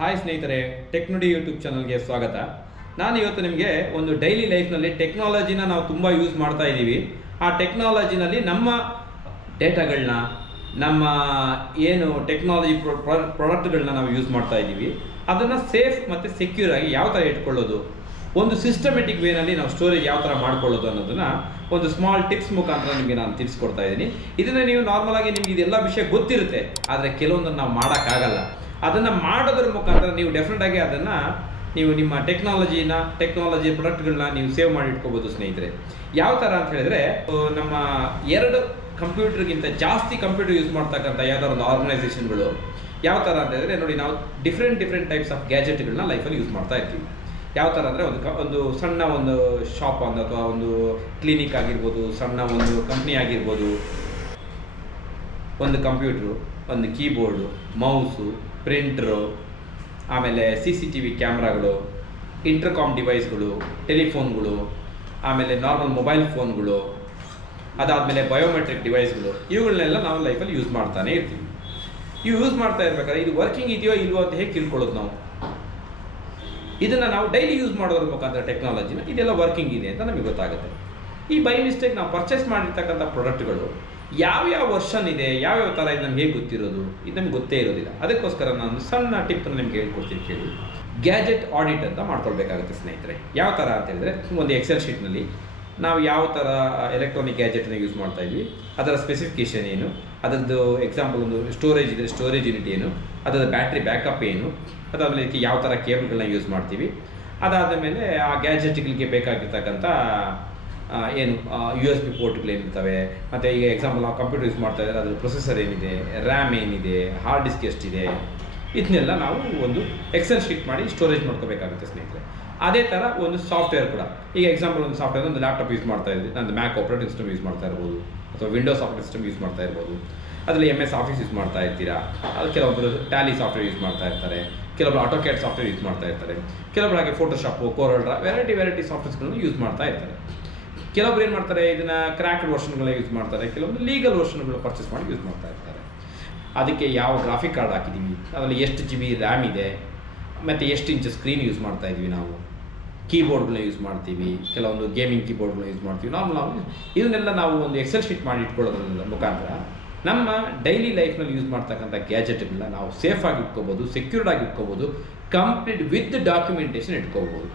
Hi ಸ್ನೇಹಿತರೆ, ಟೆಕ್ನುಡಿ YouTube ಚಾನಲ್ಗೆ ಸ್ವಾಗತ. ನಾನು ಇವತ್ತು ನಿಮಗೆ ಒಂದು ಡೈಲಿ ಲೈಫ್ನಲ್ಲಿ ಟೆಕ್ನಾಲಜಿನ ನಾವು ತುಂಬ ಯೂಸ್ ಮಾಡ್ತಾ ಇದ್ದೀವಿ. ಆ ಟೆಕ್ನಾಲಜಿನಲ್ಲಿ ನಮ್ಮ ಡೇಟಾಗಳನ್ನ, ನಮ್ಮ ಏನು ಟೆಕ್ನಾಲಜಿ ಪ್ರಾಡಕ್ಟ್ಗಳನ್ನ ನಾವು ಯೂಸ್ ಮಾಡ್ತಾ ಇದ್ದೀವಿ, ಅದನ್ನು ಸೇಫ್ ಮತ್ತು ಸೆಕ್ಯೂರ್ ಆಗಿ ಯಾವ ಥರ ಇಟ್ಕೊಳ್ಳೋದು, ಒಂದು ಸಿಸ್ಟಮೆಟಿಕ್ ವೇನಲ್ಲಿ ನಾವು ಸ್ಟೋರೇಜ್ ಯಾವ ಥರ ಮಾಡ್ಕೊಳ್ಳೋದು ಅನ್ನೋದನ್ನು ಒಂದು ಸ್ಮಾಲ್ ಟಿಪ್ಸ್ ಮುಖಾಂತರ ನಿಮಗೆ ನಾನು ತಿಳಿಸ್ಕೊಡ್ತಾ ಇದ್ದೀನಿ. ಇದನ್ನು ನೀವು ನಾರ್ಮಲಾಗಿ ನಿಮಗೆ ಇದೆಲ್ಲ ವಿಷಯ ಗೊತ್ತಿರುತ್ತೆ, ಆದರೆ ಕೆಲವೊಂದನ್ನು ನಾವು ಮಾಡೋಕ್ಕಾಗಲ್ಲ. ಅದನ್ನು ಮಾಡೋದ್ರ ಮುಖಾಂತರ ನೀವು ಡೆಫಿನೆಟಾಗಿ ಅದನ್ನು ನೀವು ನಿಮ್ಮ ಟೆಕ್ನಾಲಜಿ ಪ್ರಾಡಕ್ಟ್ಗಳನ್ನ ನೀವು ಸೇವ್ ಮಾಡಿ ಇಟ್ಕೋಬೋದು ಸ್ನೇಹಿತರೆ. ಯಾವ ಥರ ಅಂತ ಹೇಳಿದ್ರೆ, ನಮ್ಮ 2 ಕಂಪ್ಯೂಟರ್ಗಿಂತ ಜಾಸ್ತಿ ಕಂಪ್ಯೂಟರ್ ಯೂಸ್ ಮಾಡ್ತಕ್ಕಂಥ ಯಾವ್ದಾದ್ರು ಒಂದು ಆರ್ಗನೈಸೇಷನ್ಗಳು ಯಾವ ಥರ ಅಂತ ಹೇಳಿದ್ರೆ, ನೋಡಿ, ನಾವು ಡಿಫ್ರೆಂಟ್ ಟೈಪ್ಸ್ ಆಫ್ ಗ್ಯಾಜೆಟ್ಗಳನ್ನ ಲೈಫಲ್ಲಿ ಯೂಸ್ ಮಾಡ್ತಾ ಇರ್ತೀವಿ. ಯಾವ ಥರ ಅಂದರೆ, ಒಂದು ಸಣ್ಣ ಒಂದು ಶಾಪ್ ಅಥವಾ ಒಂದು ಕ್ಲಿನಿಕ್ ಆಗಿರ್ಬೋದು, ಸಣ್ಣ ಒಂದು ಕಂಪ್ನಿ ಆಗಿರ್ಬೋದು, ಒಂದು ಕಂಪ್ಯೂಟ್ರು, ಒಂದು ಕೀಬೋರ್ಡು, ಮೌಸು, ಪ್ರಿಂಟ್ರು, ಆಮೇಲೆ CCTV ಕ್ಯಾಮ್ರಾಗಳು, ಇಂಟರ್ಕಾಮ್ ಡಿವೈಸ್ಗಳು, ಟೆಲಿಫೋನ್ಗಳು, ಆಮೇಲೆ ನಾರ್ಮಲ್ ಮೊಬೈಲ್ ಫೋನ್ಗಳು, ಅದಾದಮೇಲೆ ಬಯೋಮೆಟ್ರಿಕ್ ಡಿವೈಸ್ಗಳು, ಇವುಗಳನ್ನೆಲ್ಲ ನಾವು ಲೈಫಲ್ಲಿ ಯೂಸ್ ಮಾಡ್ತಾನೆ ಇರ್ತೀವಿ. ಯೂಸ್ ಮಾಡ್ತಾ ಇರ್ಬೇಕಾದ್ರೆ ಇದು ವರ್ಕಿಂಗ್ ಇದೆಯೋ ಇಲ್ವೋ ಅಂತ ಹೇಗೆ ತಿಳ್ಕೊಳ್ಳೋದು ನಾವು? ಇದನ್ನು ನಾವು ಡೈಲಿ ಯೂಸ್ ಮಾಡೋದ್ರ ಮುಖಾಂತರ ಟೆಕ್ನಾಲಜಿನ ಇದೆಲ್ಲ ವರ್ಕಿಂಗ್ ಇದೆ ಅಂತ ನಮಗೆ ಗೊತ್ತಾಗುತ್ತೆ. ಈ ಬೈ ಮಿಸ್ಟೇಕ್ ನಾವು ಪರ್ಚೇಸ್ ಮಾಡಿರ್ತಕ್ಕಂಥ ಪ್ರಾಡಕ್ಟ್ಗಳು ಯಾವ್ಯಾವ ವರ್ಷನ್ ಇದೆ, ಯಾವ್ಯಾವ ಥರ ಇದು ನಮ್ಗೆ ಹೇಗೆ ಗೊತ್ತಿರೋದು, ಇದು ನಮ್ಗೆ ಗೊತ್ತೇ ಇರೋದಿಲ್ಲ. ಅದಕ್ಕೋಸ್ಕರ ನಾನು ಸಣ್ಣ ಟಿಪ್ಪನ್ನು ನಿಮ್ಗೆ ಹೇಳ್ಕೊಡ್ತೀನಿ ಕೇಳಿ. ಗ್ಯಾಜೆಟ್ ಆಡಿಟ್ ಅಂತ ಮಾಡ್ಕೊಳ್ಬೇಕಾಗುತ್ತೆ ಸ್ನೇಹಿತರೆ. ಯಾವ ಥರ ಅಂತ ಹೇಳಿದ್ರೆ, ಒಂದು ಎಕ್ಸೆಲ್ ಶೀಟ್ನಲ್ಲಿ ನಾವು ಯಾವ ಥರ ಎಲೆಕ್ಟ್ರಾನಿಕ್ ಗ್ಯಾಜೆಟ್ನ ಯೂಸ್ ಮಾಡ್ತಾ ಇದ್ವಿ, ಅದರ ಸ್ಪೆಸಿಫಿಕೇಷನ್ ಏನು, ಅದರದ್ದು ಎಕ್ಸಾಂಪಲ್ ಒಂದು ಸ್ಟೋರೇಜ್ ಇದೆ, ಸ್ಟೋರೇಜ್ ಯೂನಿಟ್ ಏನು, ಅದರ ಬ್ಯಾಟ್ರಿ ಬ್ಯಾಕಪ್ ಏನು, ಅದಾದಮೇಲೆ ಇದಕ್ಕೆ ಯಾವ ಥರ ಕೇಬಲ್ಗಳನ್ನ ಯೂಸ್ ಮಾಡ್ತೀವಿ, ಅದಾದ ಮೇಲೆ ಆ ಗ್ಯಾಜೆಟ್ಗಳಿಗೆ ಬೇಕಾಗಿರ್ತಕ್ಕಂಥ ಏನು USB ಪೋರ್ಟ್ಗಳೇನಿರ್ತವೆ, ಮತ್ತು ಈಗ ಎಕ್ಸಾಂಪಲ್ ನಾವು ಕಂಪ್ಯೂಟರ್ ಯೂಸ್ ಮಾಡ್ತಾ ಇದ್ದಾರೆ, ಅದ್ರ ಪ್ರೊಸೆಸರ್ ಏನಿದೆ, ರ್ಯಾಮ್ ಏನಿದೆ, ಹಾರ್ಡ್ ಡಿಸ್ಕ್ ಎಷ್ಟಿದೆ, ಇದನ್ನೆಲ್ಲ ನಾವು ಒಂದು ಎಕ್ಸೆಲ್ ಶೀಟ್ ಮಾಡಿ ಸ್ಟೋರೇಜ್ ಮಾಡ್ಕೋಬೇಕಾಗುತ್ತೆ ಸ್ನೇಹಿತರೆ. ಅದೇ ಥರ ಒಂದು ಸಾಫ್ಟ್ವೇರ್ ಕೂಡ, ಈಗ ಎಕ್ಸಾಂಪಲ್ ಒಂದು ಸಾಫ್ಟ್ವೇರ್, ಒಂದು ಲ್ಯಾಪ್ಟಾಪ್ ಯೂಸ್ ಮಾಡ್ತಾ ಇದ್ವಿ, ನಂದು ಮ್ಯಾಕ್ ಆಪರೇಟಿಂಗ್ ಸಿಸ್ಟಮ್ ಯೂಸ್ ಮಾಡ್ತಾ ಇರ್ಬೋದು, ಅಥವಾ ವಿಂಡೋಸ್ ಆಪರೇಟಿಂಗ್ ಸಿಸ್ಟಮ್ ಯೂಸ್ ಮಾಡ್ತಾ ಇರ್ಬೋದು, ಅದರಲ್ಲಿ MS ಆಫೀಸ್ ಯೂಸ್ ಮಾಡ್ತಾ ಇರ್ತೀರಾ, ಅದು ಕೆಲವೊಬ್ಬರು ಟ್ಯಾಲಿ ಸಾಫ್ಟ್ವೇರ್ ಯೂಸ್ ಮಾಡ್ತಾ ಇರ್ತಾರೆ, ಕೆಲವೊಬ್ರು ಆಟೋಕ್ಯಾಡ್ ಸಾಫ್ಟ್ವೇರ್ ಯೂಸ್ ಮಾಡ್ತಾ ಇರ್ತಾರೆ, ಕೆಲವೊಬ್ರು ಹಾಗೆ ಫೋಟೋಶಾಪು, ಕೋರಲ್ಡ್ರಾ, ವೆರೈಟಿ ಸಾಫ್ಟ್ವೇರ್ಸ್ಗಳನ್ನು ಯೂಸ್ ಮಾಡ್ತಾ ಇರ್ತಾರೆ. ಕೆಲವೊಬ್ರು ಏನು ಮಾಡ್ತಾರೆ, ಇದನ್ನು ಕ್ರ್ಯಾಕ್ಡ್ ವರ್ಷನ್ಗಳೇ ಯೂಸ್ ಮಾಡ್ತಾರೆ, ಕೆಲವೊಂದು ಲೀಗಲ್ ವರ್ಷನ್ಗಳು ಪರ್ಚೇಸ್ ಮಾಡಿ ಯೂಸ್ ಮಾಡ್ತಾ ಇರ್ತಾರೆ. ಅದಕ್ಕೆ ಯಾವ ಗ್ರಾಫಿಕ್ ಕಾರ್ಡ್ ಹಾಕಿದ್ದೀವಿ, ಅದರಲ್ಲಿ ಎಷ್ಟು GB ರ್ಯಾಮ್ ಇದೆ, ಮತ್ತು ಎಷ್ಟು ಇಂಚ್ ಸ್ಕ್ರೀನ್ ಯೂಸ್ ಮಾಡ್ತಾ ಇದ್ವಿ, ನಾವು ಕೀಬೋರ್ಡ್ಗಳನ್ನ ಯೂಸ್ ಮಾಡ್ತೀವಿ, ಕೆಲವೊಂದು ಗೇಮಿಂಗ್ ಕೀಬೋರ್ಡ್ಗಳನ್ನ ಯೂಸ್ ಮಾಡ್ತೀವಿ, ನಾರ್ಮಲ್ ಇದನ್ನೆಲ್ಲ ನಾವು ಒಂದು ಎಕ್ಸೆಲ್ ಶೀಟ್ ಮಾಡಿ ಇಟ್ಕೊಳ್ಳೋದ್ರ ಮುಖಾಂತರ ನಮ್ಮ ಡೈಲಿ ಲೈಫ್ನಲ್ಲಿ ಯೂಸ್ ಮಾಡ್ತಕ್ಕಂಥ ಗ್ಯಾಜೆಟ್ಗಳನ್ನ ನಾವು ಸೇಫಾಗಿ ಇಟ್ಕೋಬೋದು, ಸೆಕ್ಯೂರ್ಡ್ ಆಗಿ ಇಟ್ಕೋಬೋದು, ಕಂಪ್ಲೀಟ್ ವಿತ್ ಡಾಕ್ಯುಮೆಂಟೇಷನ್ ಇಟ್ಕೋಬೋದು.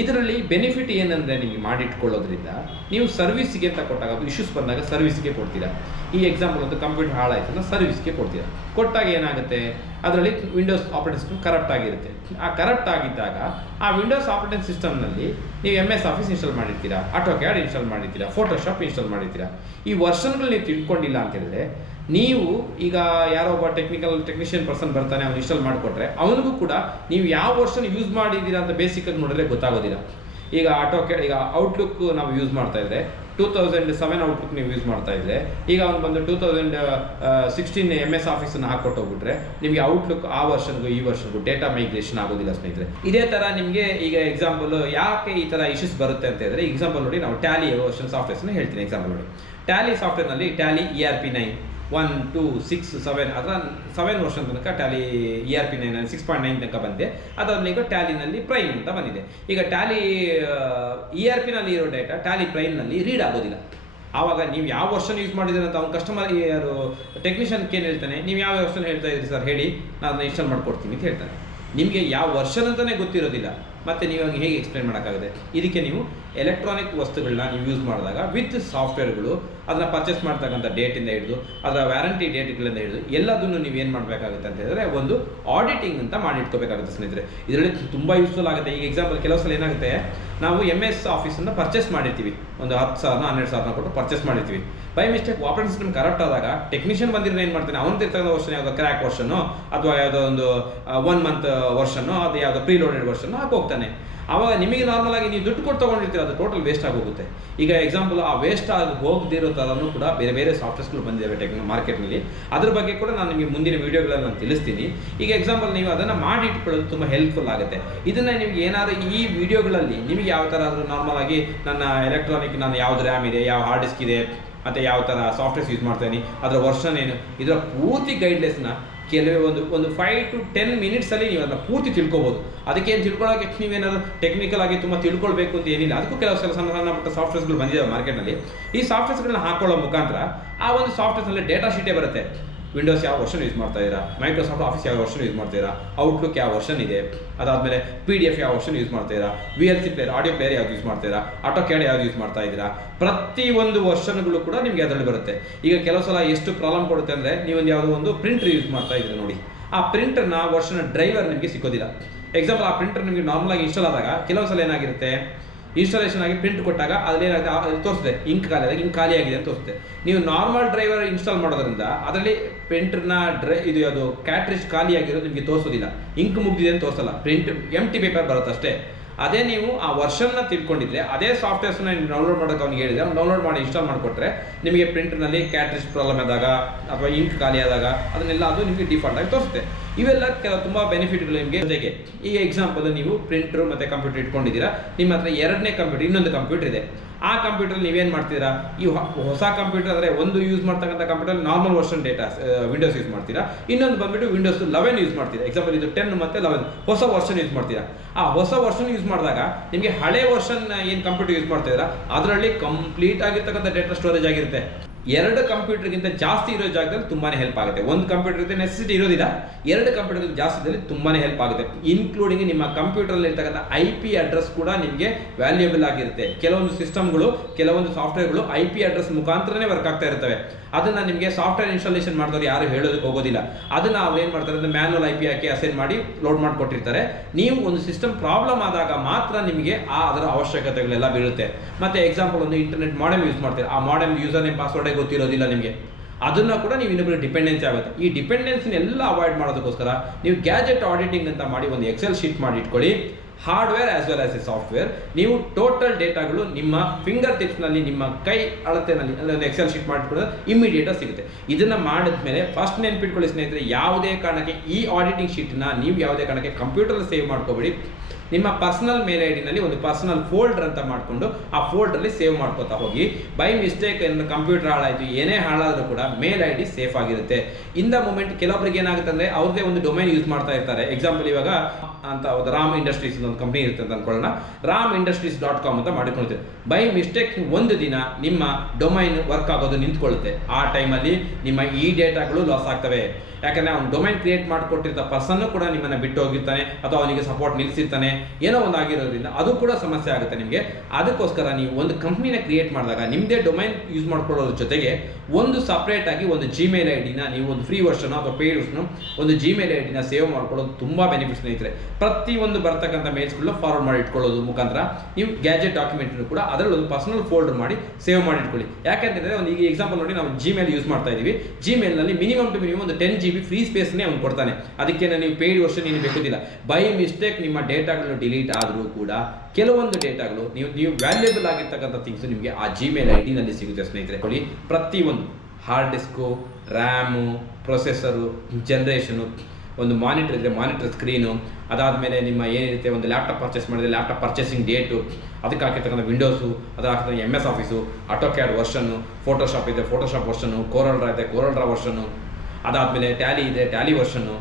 ಇದರಲ್ಲಿ ಬೆನಿಫಿಟ್ ಏನಂದರೆ, ನಿಮಗೆ ಮಾಡಿಟ್ಕೊಳ್ಳೋದ್ರಿಂದ ನೀವು ಸರ್ವಿಸ್ಗೆ ಅಂತ ಕೊಟ್ಟಾಗ, ಇಶ್ಯೂಸ್ ಬಂದಾಗ ಸರ್ವಿಸ್ಗೆ ಕೊಡ್ತೀರಾ. ಈ ಎಕ್ಸಾಂಪಲ್ ಒಂದು ಕಂಪ್ಯೂಟರ್ ಹಾಳಾಯ್ತು ಅಂದರೆ ಸರ್ವಿಸ್ಗೆ ಕೊಡ್ತೀರಾ. ಕೊಟ್ಟಾಗ ಏನಾಗುತ್ತೆ, ಅದರಲ್ಲಿ ವಿಂಡೋಸ್ ಆಪರೇಟಿಂಗ್ ಸಿಸ್ಟಮ್ ಕರಪ್ಟ್ ಆಗಿರುತ್ತೆ. ಆ ಕರಪ್ಟ್ ಆಗಿದ್ದಾಗ ಆ ವಿಂಡೋಸ್ ಆಪರೇಟಿಂಗ್ ಸಿಸ್ಟಮ್ನಲ್ಲಿ ನೀವು MS ಆಫೀಸ್ ಇನ್ಸ್ಟಾಲ್ ಮಾಡಿರ್ತೀರಾ, ಆಟೋಕ್ಯಾಡ್ ಇನ್ಸ್ಟಾಲ್ ಮಾಡಿರ್ತೀರಾ, ಫೋಟೋಶಾಪ್ ಇನ್ಸ್ಟಾಲ್ ಮಾಡಿರ್ತೀರಾ. ಈ ವರ್ಷನ್ಗಳು ನೀವು ತಿಳ್ಕೊಂಡಿಲ್ಲ ಅಂತ ಹೇಳಿದ್ರೆ, ನೀವು ಈಗ ಯಾರೋ ಒಬ್ಬ ಟೆಕ್ನಿಷಿಯನ್ ಪರ್ಸನ್ ಬರ್ತಾನೆ, ಅವ್ನು ಇನ್ಸ್ಟಾಲ್ ಮಾಡಿಕೊಟ್ರೆ ಅವನಿಗೂ ಕೂಡ ನೀವು ಯಾವ ವರ್ಷನ್ ಯೂಸ್ ಮಾಡಿದ್ದೀರಾ ಅಂತ ಬೇಸಿಕಾಗಿ ನೋಡಿದ್ರೆ ಗೊತ್ತಾಗೋದಿಲ್ಲ. ಈಗ ಆಟೋಕ್ಯಾಡ್, ಈಗ ಔಟ್ಲುಕ್ ನಾವು ಯೂಸ್ ಮಾಡ್ತಾ ಇದ್ರೆ 2007 ಔಟ್ಲುಕ್ ನೀವು ಯೂಸ್ ಮಾಡ್ತಾ ಇದ್ರೆ, ಈಗ ಅವ್ನು ಬಂದು 2016 MS ಆಫೀಸನ್ನು ಹಾಕ್ಕೊಟ್ಟೋಗ್ಬಿಟ್ರೆ ನಿಮಗೆ ಔಟ್ಲುಕ್ ಆ ವರ್ಷನ್ಗೂ ಈ ವರ್ಷನ್ಗೂ ಡೇಟಾ ಮೈಗ್ರೇಷನ್ ಆಗೋದಿಲ್ಲ ಸ್ನೇಹಿತರೆ. ಇದೇ ಥರ ನಿಮಗೆ ಈಗ ಎಕ್ಸಾಂಪಲ್ ಯಾಕೆ ಈ ಥರ ಇಶ್ಯೂಸ್ ಬರುತ್ತೆ ಅಂತ ಹೇಳಿದ್ರೆ, ಎಕ್ಸಾಂಪಲ್ ನೋಡಿ, ನಾವು ಟ್ಯಾಲಿ ವರ್ಷನ್ ಸಾಫ್ಟ್ವೇರ್ಸ್ನ ಹೇಳ್ತೀನಿ. ಎಕ್ಸಾಂಪಲ್ ನೋಡಿ, ಟ್ಯಾಲಿ ಸಾಫ್ಟ್ವೇರ್ನಲ್ಲಿ ಟ್ಯಾಲಿ ERP9 1, 2, 6, 7 ಅಥವಾ 7 ವರ್ಷನ್ ತನಕ ಟ್ಯಾಲಿ ERP9 6.9 ತನಕ ಬಂದಿದೆ. ಅದಾದ್ಮೇಲೆ ಈಗ ಟ್ಯಾಲಿನಲ್ಲಿ ಪ್ರೈಮ್ ಅಂತ ಬಂದಿದೆ. ಈಗ ಟ್ಯಾಲಿ ERPನಲ್ಲಿ ಇರೋ ಡೇಟಾ ಟ್ಯಾಲಿ ಪ್ರೈಮ್ನಲ್ಲಿ ರೀಡ್ ಆಗೋದಿಲ್ಲ. ಆವಾಗ ನೀವು ಯಾವ ವರ್ಷನ್ ಯೂಸ್ ಮಾಡಿದ್ದೀರ ಅಂತ ಅವ್ನು ಕಸ್ಟಮರ್ ಯಾರು ಟೆಕ್ನಿಷಿಯನ್ಗೆ ಏನು ಹೇಳ್ತಾನೆ, ನೀವು ಯಾವ ವರ್ಷನ್ ಹೇಳ್ತಾ ಇದ್ದೀರಿ ಸರ್ ಹೇಳಿ, ನಾನು ಇನ್ಸ್ಟಾಲ್ ಮಾಡ್ಕೊಡ್ತೀನಿ ಅಂತ ಹೇಳ್ತಾನೆ. ನಿಮಗೆ ಯಾವ ವರ್ಷನ್ ಅಂತಲೇ ಗೊತ್ತಿರೋದಿಲ್ಲ, ಮತ್ತು ನೀವು ಹಂಗೆ ಹೇಗೆ ಎಕ್ಸ್ಪ್ಲೈನ್ ಮಾಡೋಕ್ಕಾಗುತ್ತೆ? ಇದಕ್ಕೆ ನೀವು ಎಲೆಕ್ಟ್ರಾನಿಕ್ ವಸ್ತುಗಳನ್ನ ನೀವು ಯೂಸ್ ಮಾಡಿದಾಗ ವಿತ್ ಸಾಫ್ಟ್ವೇರ್ಗಳು, ಅದನ್ನು ಪರ್ಚೇಸ್ ಮಾಡ್ತಕ್ಕಂಥ ಡೇಟಿಂದ ಹಿಡಿದು ಅದರ ವ್ಯಾರಂಟಿ ಡೇಟ್ಗಳಿಂದ ಹಿಡಿದು ಎಲ್ಲದನ್ನು ನೀವು ಏನು ಮಾಡಬೇಕಾಗುತ್ತೆ ಅಂತ ಹೇಳಿದ್ರೆ, ಒಂದು ಆಡಿಟಿಂಗ್ ಅಂತ ಮಾಡಿಟ್ಕೋಬೇಕಾಗುತ್ತೆ ಸ್ನೇಹಿತರೆ. ಇದರಲ್ಲಿ ತುಂಬ ಯೂಸ್ಫುಲ್ ಆಗುತ್ತೆ. ಈಗ ಎಕ್ಸಾಂಪಲ್ ಕೆಲವು ಸಲ ಏನಾಗುತ್ತೆ, ನಾವು MS ಆಫೀಸನ್ನು ಪರ್ಚೇಸ್ ಮಾಡಿರ್ತೀವಿ, ಒಂದು 10,000 12,000 ಕೊಟ್ಟು ಪರ್ಚೇಸ್ ಮಾಡಿರ್ತೀವಿ. By mistake operating system corrupt ಆದಾಗ ಟೆಕ್ನಿಷಿಯನ್ ಬಂದಿರೋ ಏನು ಮಾಡ್ತಾನೆ, ಅವನು ಇರ್ತಕ್ಕಂಥ ವರ್ಷನ್ ಯಾವುದೋ ಕ್ರ್ಯಾಕ್ ವರ್ಷನ್ನು ಅಥವಾ ಯಾವುದೋ ಒಂದು 1 ಮಂತ್ ವರ್ಷನ್ನು, ಅದು ಯಾವುದೋ ಪ್ರೀಲೋಡೆಡ್ ವರ್ಷನ್ನು ಹಾಕೋಗ್ತಾನೆ. ಆವಾಗ ನಿಮಗೆ ನಾರ್ಮಲ್ ಆಗಿ ನೀವು ದುಡ್ಡು ಕೊಟ್ಟು ತೊಗೊಂಡಿರ್ತೀರ, ಅದು ಟೋಟಲ್ ವೇಸ್ಟ್ ಆಗೋಗುತ್ತೆ. ಈಗ ಎಕ್ಸಾಂಪಲ್ ಆ ವೇಸ್ಟ್ ಆಗಿ ಹೋಗದಿರೋ ಥರನೂ ಕೂಡ ಬೇರೆ ಸಾಫ್ಟ್ವೇರ್ಸ್ಗಳು ಬಂದಿದ್ದಾವೆ ಮಾರ್ಕೆಟ್ನಲ್ಲಿ. ಅದ್ರ ಬಗ್ಗೆ ಕೂಡ ನಾನು ನಿಮಗೆ ಮುಂದಿನ ವೀಡಿಯೋಗಳಲ್ಲಿ ನಾನು ತಿಳಿಸ್ತೀನಿ. ಈಗ ಎಕ್ಸಾಂಪಲ್ ನೀವು ಅದನ್ನು ಮಾಡಿ ಇಟ್ಕೊಳ್ಳೋದು ತುಂಬ ಹೆಲ್ಪ್ಫುಲ್ ಆಗುತ್ತೆ. ಇದನ್ನು ನಿಮಗೆ ಏನಾದರೂ ಈ ವಿಡಿಯೋಗಳಲ್ಲಿ ನಿಮಗೆ ಯಾವ ಥರ ಆದರೂ ನಾರ್ಮಲ್ ಆಗಿ ನನ್ನ ಎಲೆಕ್ಟ್ರಾನಿಕ್, ನಾನು ಯಾವ್ದು ರ್ಯಾಮ್ ಇದೆ, ಯಾವ ಹಾರ್ಡ್ ಡಿಸ್ಕ್ ಇದೆ, ಮತ್ತು ಯಾವ ಥರ ಸಾಫ್ಟ್ವೇರ್ಸ್ ಯೂಸ್ ಮಾಡ್ತಾಯಿದ್ದೀನಿ, ಅದರ ವರ್ಷನ್ ಏನು, ಇದರ ಪೂರ್ತಿ ಗೈಡ್ಲೈನ್ಸ್ನ ಕೆಲವೇ ಒಂದು 5 to 10 ಮಿನಿಟ್ಸಲ್ಲಿ ನೀವು ಅದನ್ನು ಪೂರ್ತಿ ತಿಳ್ಕೊಬೋದು. ಅದಕ್ಕೇನು ತಿಳ್ಕೊಳ್ಳೋಕೆ ನೀವೇನಾದ್ರು ಟೆಕ್ನಿಕಲ್ ಆಗಿ ತುಂಬ ತಿಳ್ಕೊಳ್ಬೇಕು ಅಂತ ಏನಿಲ್ಲ. ಅದಕ್ಕೂ ಕೆಲವು ಸಣ್ಣ ಪುಟ್ಟ ಸಾಫ್ಟ್ವೇರ್ಸ್ಗಳು ಬಂದಿದ್ದಾವೆ ಮಾರ್ಕೆಟ್ನಲ್ಲಿ. ಈ ಸಾಫ್ಟ್ವೇರ್ಸ್ಗಳನ್ನ ಹಾಕೊಳ್ಳೋ ಮುಖಾಂತರ ಆ ಒಂದು ಸಾಫ್ಟ್ವೇರ್ಸ್ನಲ್ಲಿ ಡೇಟಾ ಶೀಟೇ ಬರುತ್ತೆ. ವಿಂಡೋಸ್ ಯಾವ ವರ್ಷನ್ ಯೂಸ್ ಮಾಡ್ತಾ ಇದ್ದೀರಾ, ಮೈಕ್ರೋಸಾಫ್ಟ್ ಆಫೀಸ್ ಯಾವ ವರ್ಷನ್ ಯೂಸ್ ಮಾಡ್ತೀರಾ, ಔಟ್ಲುಕ್ ಯಾವ ವರ್ಷನ್ ಇದೆ, ಅದಾದಮೇಲೆ PDF ಯಾವ ವರ್ಷನ್ ಯೂಸ್ ಮಾಡ್ತೀರಾ, VLC ಪ್ಲೇಯರ್ ಆಡಿಯೋ ಪ್ಲೇಯರ್ ಯಾವ್ದು ಯೂಸ್ ಮಾಡ್ತೀರಾ, ಆಟೋಕ್ಯಾಡ್ ಯಾವ್ದು ಯೂಸ್ ಮಾಡ್ತಾ ಇದ್ದೀರಾ, ಪ್ರತಿಯೊಂದು ವರ್ಷನ್ಗಳು ಕೂಡ ನಿಮಗೆ ಅದರಲ್ಲಿ ಬರುತ್ತೆ. ಈಗ ಕೆಲವು ಸಲ ಎಷ್ಟು ಪ್ರಾಬ್ಲಮ್ ಕೊಡುತ್ತೆ ಅಂದರೆ, ನೀವೊಂದು ಯಾವುದೋ ಒಂದು ಪ್ರಿಂಟರ್ ಯೂಸ್ ಮಾಡ್ತಾ ಇದ್ದೀರಾ ನೋಡಿ, ಆ ಪ್ರಿಂಟರ್ನ ವರ್ಷನ ಡ್ರೈವರ್ ನಿಮಗೆ ಸಿಕ್ಕೋದಿಲ್ಲ. ಎಕ್ಸಾಂಪಲ್, ಆ ಪ್ರಿಂಟರ್ ನಿಮಗೆ ನಾರ್ಮಲ್ ಆಗಿ ಇನ್ಸ್ಟಾಲ್ ಆದಾಗ ಕೆಲವು ಸಲ ಏನಾಗಿರುತ್ತೆ, ಇನ್ಸ್ಟಾಲೇಷನ್ ಆಗಿ ಪ್ರಿಂಟ್ ಕೊಟ್ಟಾಗ ಅದೇನಾಗುತ್ತೆ ತೋರಿಸುತ್ತೆ ಇಂಕ್ ಖಾಲಿಯಾಗಿದೆ ಅಂತ ತೋರಿಸುತ್ತೆ. ನೀವು ನಾರ್ಮಲ್ ಡ್ರೈವರ್ ಇನ್ಸ್ಟಾಲ್ ಮಾಡೋದ್ರಿಂದ ಅದರಲ್ಲಿ ಪ್ರಿಂಟರ್ನ ಇದು ಅದು ಕ್ಯಾಟ್ರಿಜ್ ಖಾಲಿಯಾಗಿರೋದು ನಿಮಗೆ ತೋರಿಸೋದಿಲ್ಲ, ಇಂಕ್ ಮುಗಿದಿದೆ ಅಂತ ತೋರಿಸಲ್ಲ, ಪ್ರಿಂಟ್ ಎಂಟಿ ಪೇಪರ್ ಬರುತ್ತೆ ಅಷ್ಟೇ. ಅದೇ ನೀವು ಆ ವರ್ಷನ್ನ ತಿಳ್ಕೊಂಡಿದ್ರೆ ಅದೇ ಸಾಫ್ಟ್ವೇರ್ಸ್ನ ನೀವು ಡೌನ್ಲೋಡ್ ಮಾಡೋಕೆ ಅವ್ನಿಗೆ ಹೇಳಿದ್ರೆ ಅವ್ನು ಡೌನ್ಲೋಡ್ ಮಾಡಿ ಇನ್ಸ್ಟಾಲ್ ಮಾಡಿಕೊಟ್ರೆ ನಿಮಗೆ ಪ್ರಿಂಟರ್ನಲ್ಲಿ ಕ್ಯಾಟ್ರಿಜ್ ಪ್ರಾಬ್ಲಮ್ ಆದಾಗ ಅಥವಾ ಇಂಕ್ ಖಾಲಿ ಆದಾಗ ಅದನ್ನೆಲ್ಲ ಅದು ನಿಮಗೆ ಡಿಫಾಲ್ಟ್ ಆಗಿ ತೋರಿಸುತ್ತೆ. ಇವೆಲ್ಲ ತುಂಬ ಬೆನಿಫಿಟ್ಗಳು ನಿಮಗೆ. ಜೊತೆಗೆ ಈಗ ಎಕ್ಸಾಂಪಲ್, ನೀವು ಪ್ರಿಂಟರ್ ಮತ್ತು ಕಂಪ್ಯೂಟರ್ ಇಟ್ಕೊಂಡಿದ್ದೀರಾ, ನಿಮ್ಮ ಹತ್ರ ಎರಡನೇ ಕಂಪ್ಯೂಟರ್ ಇನ್ನೊಂದು ಕಂಪ್ಯೂಟರ್ ಇದೆ. ಆ ಕಂಪ್ಯೂಟರ್ ನೀವೇನು ಮಾಡ್ತೀರಾ, ಈ ಹೊಸ ಕಂಪ್ಯೂಟರ್ ಅಂದರೆ ಒಂದು ಯೂಸ್ ಮಾಡ್ತಕ್ಕಂಥ computer normal version data Windows use ಮಾಡ್ತೀರಾ, ಇನ್ನೊಂದು ಬಂದ್ಬಿಟ್ಟು ವಿಂಡೋಸ್ 11 ಯೂಸ್ ಮಾಡ್ತೀರಾ. ಎಕ್ಸಾಂಪಲ್ ಇದು 10 ಮತ್ತು 11 ಹೊಸ ವರ್ಷನ್ ಯೂಸ್ ಮಾಡ್ತೀರಾ. ಆ ಹೊಸ ವರ್ಷನ್ ಯೂಸ್ ಮಾಡಿದಾಗ ನಿಮಗೆ ಹಳೆ ವರ್ಷನ್ ಏನು ಕಂಪ್ಯೂಟರ್ ಯೂಸ್ ಮಾಡ್ತಿದ್ದೀರಾ ಅದರಲ್ಲಿ ಕಂಪ್ಲೀಟ್ ಆಗಿರ್ತಕ್ಕಂಥ ಡೇಟಾ ಸ್ಟೋರೇಜ್ ಆಗಿರುತ್ತೆ. ಎರಡು ಕಂಪ್ಯೂಟರ್ಗಿಂತ ಜಾಸ್ತಿ ಇರೋ ಜಾಗದಲ್ಲಿ ತುಂಬಾ ಹೆಲ್ಪ್ ಆಗುತ್ತೆ. ಒಂದು ಕಂಪ್ಯೂಟರ್ ನೆಸೆಸಿಟಿ ಇರೋದಿಲ್ಲ, ಎರಡು ಕಂಪ್ಯೂಟರ್ಗಿಂತ ಜಾಸ್ತಿ ಇದ್ದಲ್ಲಿ ತುಂಬಾ ಹೆಲ್ಪ್ ಆಗುತ್ತೆ. ಇನ್ಕ್ಲೂಡಿಂಗ್ ನಿಮ್ಮ ಕಂಪ್ಯೂಟರಲ್ಲಿ ಇರ್ತಕ್ಕಂಥ IP ಅಡ್ರೆಸ್ ಕೂಡ ನಿಮಗೆ ವ್ಯಾಲ್ಯೂಯಬಲ್ ಆಗಿರುತ್ತೆ. ಕೆಲವೊಂದು ಸಿಸ್ಟಮ್ಗಳು, ಕೆಲವೊಂದು ಸಾಫ್ಟ್ವೇರ್ಗಳು IP ಅಡ್ರೆಸ್ ಮುಖಾಂತರನೇ ವರ್ಕ್ ಆಗ್ತಾ ಇರ್ತವೆ. ಅದನ್ನು ನಿಮಗೆ ಸಾಫ್ಟ್ವೇರ್ ಇನ್ಸ್ಟಾಲೇಷನ್ ಮಾಡಿದವರು ಯಾರು ಹೇಳೋದಕ್ಕೆ ಹೋಗೋದಿಲ್ಲ. ಅದನ್ನು ಅವ್ರು ಏನು ಮಾಡ್ತಾರೆ ಅಂದರೆ ಮ್ಯಾನ್ಯಲ್ IP ಹಾಕಿ ಅಸೈನ್ ಮಾಡಿ ಲೋಡ್ ಮಾಡಿಕೊಟ್ಟಿರ್ತಾರೆ. ನೀವು ಒಂದು ಸಿಸ್ಟಮ್ ಪ್ರಾಬ್ಲಮ್ ಆದಾಗ ಮಾತ್ರ ನಿಮಗೆ ಅದರ ಅವಶ್ಯಕತೆಗಳೆಲ್ಲ ಬೀಳುತ್ತೆ. ಮತ್ತು ಎಕ್ಸಾಂಪಲ್, ಒಂದು ಇಂಟರ್ನೆಟ್ ಮಾಡೆಮ್ ಯೂಸ್ ಮಾಡ್ತೀರಾ, ಆ ಮಾಡೆಮ್ ಯೂಸರ್ ನೇಮ್ ಪಾಸ್ವರ್ಡೇ ಗೊತ್ತಿರೋದಿಲ್ಲ ನಿಮಗೆ, ಅದನ್ನು ಕೂಡ ನೀವು ಇನ್ನೊಬ್ಬರಿಗೆ ಡಿಪೆಂಡೆನ್ಸಿ ಆಗುತ್ತೆ. ಈ ಡಿಪೆಂಡೆನ್ಸಿನೆಲ್ಲ ಅವಾಯ್ಡ್ ಮಾಡೋದಕ್ಕೋಸ್ಕರ ನೀವು ಗ್ಯಾಜೆಟ್ ಆಡಿಟಿಂಗ್ ಅಂತ ಮಾಡಿ ಒಂದು ಎಕ್ಸೆಲ್ ಶೀಟ್ ಮಾಡಿ ಇಟ್ಕೊಳ್ಳಿ. Hardware as well as A software, ನೀವು ಟೋಟಲ್ ಡೇಟಾಗಳು ನಿಮ್ಮ ಫಿಂಗರ್ ಟಿಪ್ಸ್ನಲ್ಲಿ, ನಿಮ್ಮ ಕೈ ಅಳತೆನಲ್ಲಿ ಒಂದು ಎಕ್ಸೆಲ್ ಶೀಟ್ ಮಾಡಿಟ್ಕೊಳ್ಳೋದು ಇಮಿಡಿಯೇಟಾಗಿ ಸಿಗುತ್ತೆ. ಇದನ್ನು ಮಾಡಿದ್ಮೇಲೆ ಫಸ್ಟ್ ನೆನ್ಪಿಟ್ಕೊಳ್ಳಿ ಸ್ನೇಹಿತರೆ, ಯಾವುದೇ ಕಾರಣಕ್ಕೆ ಈ ಆಡಿಟಿಂಗ್ ಶೀಟನ್ನ ನೀವು ಯಾವುದೇ ಕಾರಣಕ್ಕೆ ಕಂಪ್ಯೂಟರ್ ಸೇವ್ ಮಾಡ್ಕೋಬೇಡಿ. ನಿಮ್ಮ ಪರ್ಸನಲ್ ಮೇಲ್ ಐಡಿನಲ್ಲಿ ಒಂದು ಪರ್ಸನಲ್ ಫೋಲ್ಡರ್ ಅಂತ ಮಾಡಿಕೊಂಡು ಆ ಫೋಲ್ಡರಲ್ಲಿ ಸೇವ್ ಮಾಡ್ಕೋತಾ ಹೋಗಿ. ಬೈ ಮಿಸ್ಟೇಕ್ ಏನು ಕಂಪ್ಯೂಟರ್ ಹಾಳಾಯಿತು, ಏನೇ ಹಾಳಾದರೂ ಕೂಡ ಮೇಲ್ ID ಸೇಫ್ ಆಗಿರುತ್ತೆ. ಇನ್ ದ ಮೂಮೆಂಟ್ ಕೆಲವೊಬ್ಬರಿಗೆ ಏನಾಗುತ್ತೆ ಅಂದರೆ ಅವ್ರದ್ದೇ ಒಂದು ಡೊಮೈನ್ ಯೂಸ್ ಮಾಡ್ತಾ ಇರ್ತಾರೆ. ಎಕ್ಸಾಂಪಲ್, ಇವಾಗ ಅಂತ ಒಂದು ರಾಮ್ ಇಂಡಸ್ಟ್ರೀಸ್ ಒಂದು ಕಂಪ್ನಿ ಇರುತ್ತೆ ಅಂತ ಅನ್ಕೊಳ್ಳೋಣ, ramindustries.com ಅಂತ ಮಾಡಿಕೊಳ್ತೀವಿ. ಬೈ ಮಿಸ್ಟೇಕ್ ಒಂದು ದಿನ ನಿಮ್ಮ ಡೊಮೈನ್ ವರ್ಕ್ ಆಗೋದು ನಿಂತ್ಕೊಳ್ಳುತ್ತೆ. ಆ ಟೈಮಲ್ಲಿ ನಿಮ್ಮ ಈ ಡೇಟಾಗಳು ಲಾಸ್ ಆಗ್ತವೆ. ಯಾಕಂದರೆ ಅವ್ನು ಡೊಮೈನ್ ಕ್ರಿಯೇಟ್ ಮಾಡಿಕೊಟ್ಟಿರ್ತ ಪರ್ಸನ್ನು ಕೂಡ ನಿಮ್ಮನ್ನು ಬಿಟ್ಟು ಹೋಗಿರ್ತಾನೆ ಅಥವಾ ಅವನಿಗೆ ಸಪೋರ್ಟ್ ನಿಲ್ಲಿಸಿರ್ತಾನೆ, ಏನೋ ಒಂದು ಆಗಿರೋದ್ರಿಂದ ಅದು ಕೂಡ ಸಮಸ್ಯೆ ಆಗುತ್ತೆ ನಿಮಗೆ. ಅದಕ್ಕೋಸ್ಕರ ನೀವು ಒಂದು ಕಂಪ್ನಿನ ಕ್ರಿಯೇಟ್ ಮಾಡಿದಾಗ ನಿಮ್ಮದೇ ಡೊಮೈನ್ ಯೂಸ್ ಮಾಡ್ಕೊಳ್ಳೋದ್ರ ಜೊತೆಗೆ ಒಂದು ಸಪ್ರೇಟಾಗಿ ಒಂದು Gmail ID-ನ ನೀವು ಒಂದು ಫ್ರೀ ವರ್ಷನ್ ಅಥವಾ ಪೇಯ್ಡ್ ವರ್ಷನ್ ಒಂದು Gmail ID-ನ ಸೇವ್ ಮಾಡ್ಕೊಳ್ಳೋದು ತುಂಬ ಬೆನಿಫಿಟ್ ಸ್ನೇಹಿತರೆ. ಪ್ರತಿಯೊಂದು ಬರ್ತಕ್ಕಂಥ ಮೇಲ್ಸ್ಗಳನ್ನ ಫಾರ್ವರ್ಡ್ ಮಾಡಿ ಇಟ್ಕೊಳ್ಳೋದು ಮುಖಾಂತರ ನೀವು ಗ್ಯಾಜೆಟ್ ಡಾಕ್ಯುಮೆಂಟ್ನು ಕೂಡ ಅದರಲ್ಲಿ ಒಂದು ಪರ್ಸನಲ್ ಫೋಲ್ಡರ್ ಮಾಡಿ ಸೇವ್ ಮಾಡಿ ಇಟ್ಕೊಳ್ಳಿ. ಯಾಕೆಂತಂದರೆ ಒಂದು ಈಗ ಎಕ್ಸಾಂಪಲ್ ನೋಡಿ, ನಾವು Gmail ಯೂಸ್ ಮಾಡ್ತಾ ಇದ್ದೀವಿ. Gmailನಲ್ಲಿ ಮಿನಿಮಮ್ ಟು ಮಿನಿಮಮ್ ಒಂದು 10 GB ಫ್ರೀ ಸ್ಪೇಸ್ನೇ ಅವ್ನು ಕೊಡ್ತಾನೆ. ಅದಕ್ಕೆ ನೀವು ಪೇಯ್ಡ್ ವರ್ಷನ್ ಏನು ಬೇಕೋದಿಲ್ಲ. ಬೈ ಮಿಸ್ಟೇಕ್ ನಿಮ್ಮ ಡೇಟಾಗಳು ಡಿಲೀಟ್ ಆದರೂ ಕೂಡ ಕೆಲವೊಂದು ಡೇಟಾಗಳು ನೀವು ವ್ಯಾಲ್ಯೂಬಲ್ ಆಗಿರ್ತಕ್ಕಂಥ ಥಿಂಗ್ಸ್ ನಿಮಗೆ ಆ Gmail ID-ನಲ್ಲಿ ಸಿಗುತ್ತೆ ಸ್ನೇಹಿತರೆ. ಪ್ರತಿಯೊಂದು hard disk, RAM, processor, generation, ಒಂದು ಮಾನಿಟರ್ ಇದ್ದರೆ ಮಾನಿಟರ್ ಸ್ಕ್ರೀನು, ಅದಾದಮೇಲೆ ನಿಮ್ಮ ಏನಿರುತ್ತೆ ಒಂದು ಲ್ಯಾಪ್ಟಾಪ್ ಪರ್ಚೇಸ್ ಮಾಡಿದರೆ ಲ್ಯಾಪ್ಟಾಪ್ ಪರ್ಚೇಸಿಂಗ್ ಡೇಟು, ಅದಕ್ಕೆ ಹಾಕಿರ್ತಕ್ಕಂಥ ವಿಂಡೋಸು, ಅದು ಹಾಕಿರ್ತಕ್ಕಂಥ MS ಆಫೀಸು, ಆಟೋಕ್ಯಾಡ್ ವರ್ಷನ್ನು, ಫೋಟೋಶಾಪ್ ಇದೆ ಫೋಟೋಶಾಪ್ ವರ್ಷನ್ನು, ಕೋರಲ್ಡ್ರಾ ಇದೆ ಕೋರಲ್ಡ್ರಾ ವರ್ಷನ್ನು, ಅದಾದಮೇಲೆ ಟ್ಯಾಲಿ ಇದೆ ಟ್ಯಾಲಿ ವರ್ಷನ್ನು,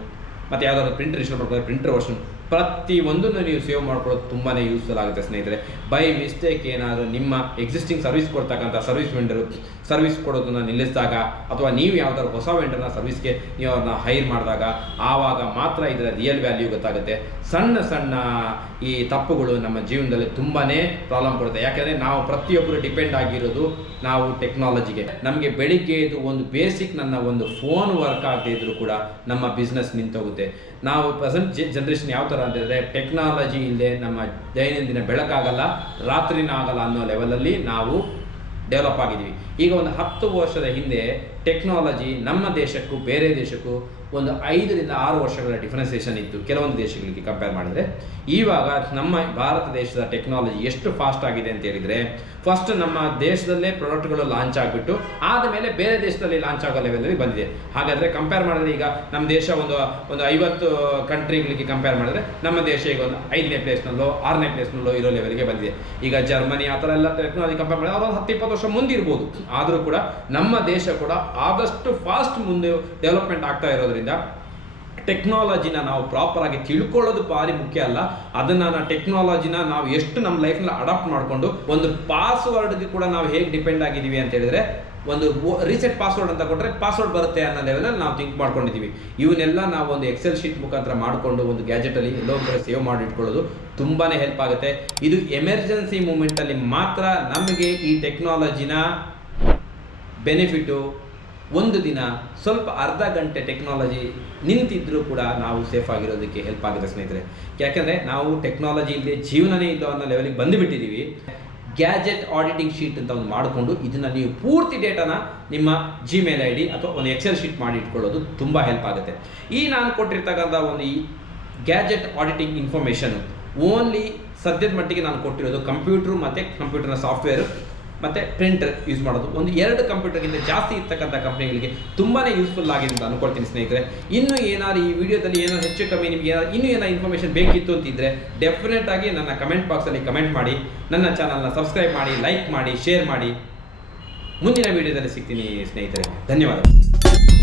ಮತ್ತು ಯಾವುದಾದ್ರು ಪ್ರಿಂಟರ್ ಇನ್ಸ್ಟಾಲ್ ಮಾಡ್ಕೊಂಡ್ರೆ ಪ್ರಿಂಟರ್ ವರ್ಷನ್, ಪ್ರತಿಯೊಂದನ್ನು ನೀವು ಸೇವ್ ಮಾಡ್ಕೊಳ್ಳೋದು ತುಂಬಾ ಯೂಸ್ಫುಲ್ ಆಗುತ್ತೆ ಸ್ನೇಹಿತರೆ. ಬೈ ಮಿಸ್ಟೇಕ್ ಏನಾದರೂ ನಿಮ್ಮ ಎಕ್ಸಿಸ್ಟಿಂಗ್ ಸರ್ವಿಸ್ ಕೊಡ್ತಕ್ಕಂಥ ಸರ್ವಿಸ್ ವೆಂಡರು ಸರ್ವಿಸ್ ಕೊಡೋದನ್ನು ನಿಲ್ಲಿಸಿದಾಗ ಅಥವಾ ನೀವು ಯಾವುದಾದ್ರು ಹೊಸ ವೆಂಡರ್ನ ಸರ್ವಿಸ್ಗೆ ನೀವು ಅವ್ರನ್ನ ಹೈರ್ ಮಾಡಿದಾಗ ಆವಾಗ ಮಾತ್ರ ಇದರ ರಿಯಲ್ ವ್ಯಾಲ್ಯೂ ಗೊತ್ತಾಗುತ್ತೆ. ಸಣ್ಣ ಸಣ್ಣ ಈ ತಪ್ಪುಗಳು ನಮ್ಮ ಜೀವನದಲ್ಲಿ ತುಂಬಾ ಪ್ರಾಬ್ಲಮ್ ಕೊಡುತ್ತೆ. ಯಾಕೆಂದರೆ ನಾವು ಪ್ರತಿಯೊಬ್ಬರು ಡಿಪೆಂಡ್ ಆಗಿರೋದು ನಾವು ಟೆಕ್ನಾಲಜಿಗೆ. ನಮಗೆ ಬೆಳಿಗ್ಗೆ ಇದು ಒಂದು ಬೇಸಿಕ್ ನನ್ನ ಒಂದು ಫೋನ್ ವರ್ಕ್ ಆಗದೇ ಇದ್ರೂ ಕೂಡ ನಮ್ಮ ಬಿಸ್ನೆಸ್ ನಿಂತೋಗುತ್ತೆ. ನಾವು ಪ್ರೆಸೆಂಟ್ ಜನ್ರೇಷನ್ ಯಾವ ಥರ ಅಂತಂದರೆ ಟೆಕ್ನಾಲಜಿ ಇಲ್ಲದೆ ನಮ್ಮ ದೈನಂದಿನ ಬೆಳಕಾಗಲ್ಲ, ರಾತ್ರಿನೂ ಆಗಲ್ಲ ಅನ್ನೋ ಲೆವೆಲಲ್ಲಿ ನಾವು ಡೆವಲಪ್ ಆಗಿದ್ದೀವಿ. ಈಗ ಒಂದು 10 ವರ್ಷದ ಹಿಂದೆ ಟೆಕ್ನಾಲಜಿ ನಮ್ಮ ದೇಶಕ್ಕೂ ಬೇರೆ ದೇಶಕ್ಕೂ ಒಂದು 5 ರಿಂದ 6 ವರ್ಷಗಳ ಡಿಫ್ರೆನ್ಸಿಯೇಷನ್ ಇತ್ತು ಕೆಲವೊಂದು ದೇಶಗಳಿಗೆ ಕಂಪೇರ್ ಮಾಡಿದರೆ. ಇವಾಗ ನಮ್ಮ ಭಾರತ ದೇಶದ ಟೆಕ್ನಾಲಜಿ ಎಷ್ಟು ಫಾಸ್ಟ್ ಆಗಿದೆ ಅಂತ ಹೇಳಿದರೆ, ಫಸ್ಟ್ ನಮ್ಮ ದೇಶದಲ್ಲೇ ಪ್ರಾಡಕ್ಟ್ಗಳು ಲಾಂಚ್ ಆಗಿಬಿಟ್ಟು ಆದಮೇಲೆ ಬೇರೆ ದೇಶದಲ್ಲಿ ಲಾಂಚ್ ಆಗೋ ಲೆವೆಲಲ್ಲಿ ಬಂದಿದೆ. ಹಾಗಾದರೆ ಕಂಪೇರ್ ಮಾಡಿದ್ರೆ ಈಗ ನಮ್ಮ ದೇಶ ಒಂದು 50 ಕಂಟ್ರಿಗಳಿಗೆ ಕಂಪೇರ್ ಮಾಡಿದ್ರೆ ನಮ್ಮ ದೇಶ ಈಗ ಒಂದು 5ನೇ ಪ್ಲೇಸ್ನಲ್ಲೋ 6ನೇ ಪ್ಲೇಸ್ನಲ್ಲೋ ಇರೋ ಲೆವೆಲ್ಗೆ ಬಂದಿದೆ. ಈಗ ಜರ್ಮನಿ ಆ ಥರ ಎಲ್ಲ ಟೆಕ್ನಾಲಜಿ ಕಂಪೇರ್ ಮಾಡಿದ್ರೆ ಅವರು 10-20 ವರ್ಷ ಮುಂದಿರ್ಬೋದು. ಆದರೂ ಕೂಡ ನಮ್ಮ ದೇಶ ಕೂಡ ಆದಷ್ಟು ಫಾಸ್ಟ್ ಮುಂದೆ ಡೆವಲಪ್ಮೆಂಟ್ ಆಗ್ತಾ ಇರೋದ್ರಿಂದ ಟೆಕ್ನಾಲಜಿನ ನಾವು ಪ್ರಾಪರಾಗಿ ತಿಳ್ಕೊಳ್ಳೋದು ಭಾರಿ ಮುಖ್ಯ ಅಲ್ಲ, ಅದನ್ನು ಟೆಕ್ನಾಲಜಿನ ನಾವು ಎಷ್ಟು ನಮ್ಮ ಲೈಫ್ನಲ್ಲಿ ಅಡಾಪ್ಟ್ ಮಾಡಿಕೊಂಡು ಒಂದು ಪಾಸ್ವರ್ಡ್ಗೆ ಕೂಡ ನಾವು ಹೇಗೆ ಡಿಪೆಂಡ್ ಆಗಿದ್ದೀವಿ ಅಂತ ಹೇಳಿದ್ರೆ, ಒಂದು ರೀಸೆಟ್ ಪಾಸ್ವರ್ಡ್ ಅಂತ ಕೊಟ್ಟರೆ ಪಾಸ್ವರ್ಡ್ ಬರುತ್ತೆ ಅನ್ನೋ ಲೆವೆಲಲ್ಲಿ ನಾವು ಥಿಂಕ್ ಮಾಡ್ಕೊಂಡಿದ್ದೀವಿ. ಇವನ್ನೆಲ್ಲ ನಾವು ಒಂದು ಎಕ್ಸೆಲ್ ಶೀಟ್ ಮುಖಾಂತರ ಮಾಡಿಕೊಂಡು ಒಂದು ಗ್ಯಾಜೆಟಲ್ಲಿ ಎಲ್ಲೋ ಕಡೆ ಸೇವ್ ಮಾಡಿ ಇಟ್ಕೊಳ್ಳೋದು ತುಂಬಾ ಹೆಲ್ಪ್ ಆಗುತ್ತೆ. ಇದು ಎಮರ್ಜೆನ್ಸಿ ಮೂಮೆಂಟಲ್ಲಿ ಮಾತ್ರ ನಮಗೆ ಈ ಟೆಕ್ನಾಲಜಿನ ಬೆನಿಫಿಟು. ಒಂದು ದಿನ ಸ್ವಲ್ಪ ಅರ್ಧ ಗಂಟೆ ಟೆಕ್ನಾಲಜಿ ನಿಂತಿದ್ರೂ ಕೂಡ ನಾವು ಸೇಫ್ ಆಗಿರೋದಕ್ಕೆ ಹೆಲ್ಪ್ ಆಗುತ್ತೆ ಸ್ನೇಹಿತರೆ. ಯಾಕಂದರೆ ನಾವು ಟೆಕ್ನಾಲಜಿ ಇಲ್ಲದೆ ಜೀವನನೇ ಇಲ್ಲ ಅನ್ನೋ ಲೆವೆಲಿಗೆ ಬಂದುಬಿಟ್ಟಿದ್ದೀವಿ. ಗ್ಯಾಜೆಟ್ ಆಡಿಟಿಂಗ್ ಶೀಟ್ ಅಂತ ಒಂದು ಮಾಡಿಕೊಂಡು ಇದನ್ನು ನೀವು ಪೂರ್ತಿ ಡೇಟಾನ ನಿಮ್ಮ ಜಿಮೇಲ್ ID ಅಥವಾ ಒಂದು ಎಕ್ಸೆಲ್ ಶೀಟ್ ಮಾಡಿ ಇಟ್ಕೊಳ್ಳೋದು ತುಂಬ ಹೆಲ್ಪ್ ಆಗುತ್ತೆ. ಈ ನಾನು ಕೊಟ್ಟಿರ್ತಕ್ಕಂಥ ಒಂದು ಈ ಗ್ಯಾಜೆಟ್ ಆಡಿಟಿಂಗ್ ಇನ್ಫಾರ್ಮೇಷನ್ ಓನ್ಲಿ ಸದ್ಯದ ಮಟ್ಟಿಗೆ ನಾನು ಕೊಟ್ಟಿರೋದು ಕಂಪ್ಯೂಟ್ರು ಮತ್ತು ಕಂಪ್ಯೂಟರ್ನ ಸಾಫ್ಟ್ವೇರು ಮತ್ತು ಪ್ರಿಂಟರ್ ಯೂಸ್ ಮಾಡೋದು, ಒಂದು 2 ಕಂಪ್ಯೂಟರ್ಗಿಂತ ಜಾಸ್ತಿ ಇರ್ತಕ್ಕಂಥ ಕಂಪ್ನಿಗಳಿಗೆ ತುಂಬಾ ಯೂಸ್ಫುಲ್ ಆಗಿದೆ ಅಂತ ಅಂದ್ಕೊಳ್ತೀನಿ ಸ್ನೇಹಿತರೆ. ಇನ್ನೂ ಏನಾದ್ರು ಈ ವಿಡಿಯೋದಲ್ಲಿ ಏನಾದ್ರು ಹೆಚ್ಚು ಕಮ್ಮಿ ನಿಮಗೆ ಇನ್ನೂ ಏನಾದ್ರು ಇನ್ಫಾರ್ಮೇಷನ್ ಬೇಕಿತ್ತು ಅಂತಿದ್ದರೆ ಡೆಫಿನೆಟ್ ಆಗಿ ನನ್ನ ಕಮೆಂಟ್ ಬಾಕ್ಸಲ್ಲಿ ಕಮೆಂಟ್ ಮಾಡಿ, ನನ್ನ ಚಾನಲ್ನ ಸಬ್ಸ್ಕ್ರೈಬ್ ಮಾಡಿ, ಲೈಕ್ ಮಾಡಿ, ಶೇರ್ ಮಾಡಿ. ಮುಂದಿನ ವಿಡಿಯೋದಲ್ಲಿ ಸಿಗ್ತೀನಿ ಸ್ನೇಹಿತರೆ. ಧನ್ಯವಾದ.